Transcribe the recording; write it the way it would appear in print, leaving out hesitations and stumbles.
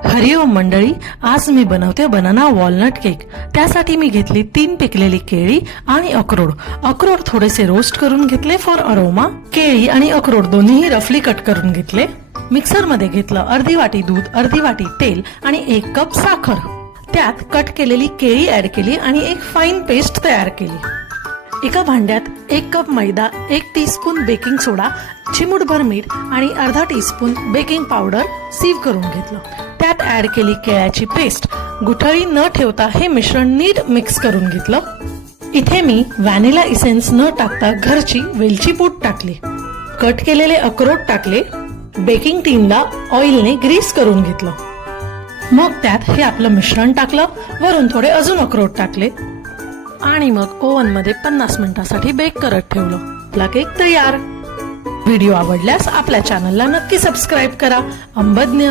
हरिओम मंडळी, आज मी बनवते बनाना वॉलनट केक। त्यासाठी मी घेतली 3 पिकलेली केळी आणि अक्रोड थोडेसे रोस्ट करून घेतले फॉर अरोमा। केळी आणि अक्रोड दोन्ही रफली कट करून घेतले। मिक्सर मध्ये घेतलं अर्धी वाटी दूध, अर्धी वाटी तेल आणि 1 कप साखर। त्यात कट केलेली केळी ऍड केली आणि एक फाईन पेस्ट तयार केली। एका भांड्यात 1 कप मैदा, 1 टीस्पून बेकिंग सोडा, चिमूटभर मीठ आणि अर्धा टीस्पून बेकिंग पावडर सीव करून घेतलं। त्यात ऍड केली केळ्याची पेस्ट। गुठळी न ठेवता हे मिश्रण नीट मिक्स करून घेतलं। इथे मी व्हॅनिला इसेन्स न टाकता घरची वेलची पूड टाकली। कट केलेले अक्रोड टाकले। बेकिंग टीनला ऑइलने ग्रीस करून घेतलं। मग त्यात हे आपलं मिश्रण टाकलं। वरून थोडे अजून अक्रोड टाकले आणि मग ओव्हन मध्ये 50 मिनिटांसाठी बेक करत ठेवलं। आपला केक तयार। व्हिडिओ आवडल्यास आपल्या चॅनलला नक्की सबस्क्राईब करा। अंबज्ञ।